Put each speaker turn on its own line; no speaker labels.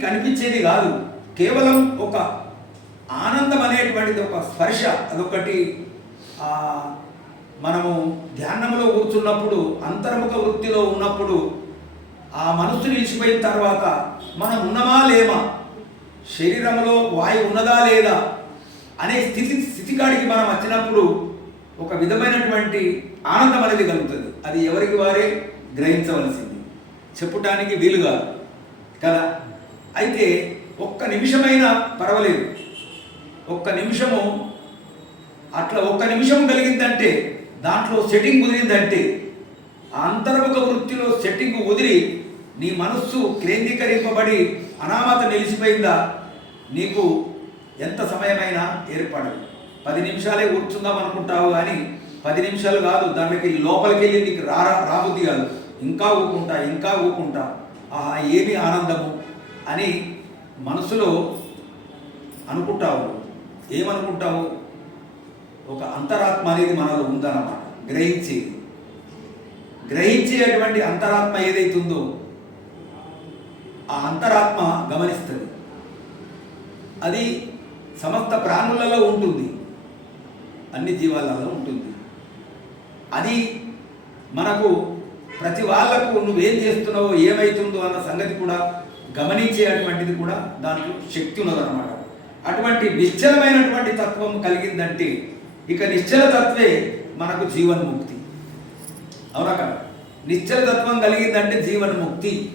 కనిపించేది కాదు. కేవలం ఒక ఆనందం అనేటువంటిది ఒక స్పర్శ. అదొకటి మనము ధ్యానంలో కూర్చున్నప్పుడు అంతర్ముఖ వృత్తిలో ఉన్నప్పుడు ఆ మనస్సు నిలిచిపోయిన తర్వాత మనం ఉన్నమా లేమా? శరీరంలో వాయువు ఉన్నదా లేదా? అనే స్థితి స్థితికాడికి మనం వచ్చినప్పుడు ఒక విధమైనటువంటి ఆనందం అనేది కలుగుతుంది. అది ఎవరికి వారే గ్రహించవలసింది. చెప్పటానికి వీలుగా కదా? అయితే ఒక్క నిమిషమైనా పర్వాలేదు. ఒక్క నిమిషము అట్లా ఒక్క నిమిషం కలిగిందంటే దాంట్లో సెట్టింగ్ కుదిరిందంటే ఆ అంతర్ముఖ వృత్తిలో సెట్టింగ్ వదిలి నీ మనస్సు కేంద్రీకరింపబడి అనామత నిలిచిపోయిందా? నీకు ఎంత సమయమైనా ఏర్పడదు. పది నిమిషాలే కూర్చుందాం అనుకుంటావు కానీ పది నిమిషాలు కాదు దాంట్లోకి లోపలికి వెళ్ళి నీకు రా రాబుద్ది కాదు. ఇంకా ఊకుంటా ఇంకా ఊకుంటా. ఆహా ఏమి ఆనందము? అని మనసులో అనుకుంటావు. ఏమనుకుంటావు? ఒక అంతరాత్మ అనేది మనలో ఉందన్నమాట. గ్రహించేది గ్రహించేటువంటి అంతరాత్మ ఏదైతే ఉందో ఆ అంతరాత్మ గమనిస్తుంది. అది సమస్త ప్రాణులలో ఉంటుంది. అన్ని జీవాలలో ఉంటుంది. అది మనకు ప్రతి వాళ్ళకు నువ్వేం చేస్తున్నావో ఏమవుతుందో అన్న సంగతి కూడా గమనించేటువంటిది కూడా దాంట్లో శక్తి ఉన్నదన్నమాట. అటువంటి నిశ్చలమైనటువంటి తత్వం కలిగిందంటే ఇక నిశ్చల తత్వే మనకు జీవన్ముక్తి. అవునా కదా? నిశ్చల తత్వం కలిగిందంటే జీవన్ముక్తి.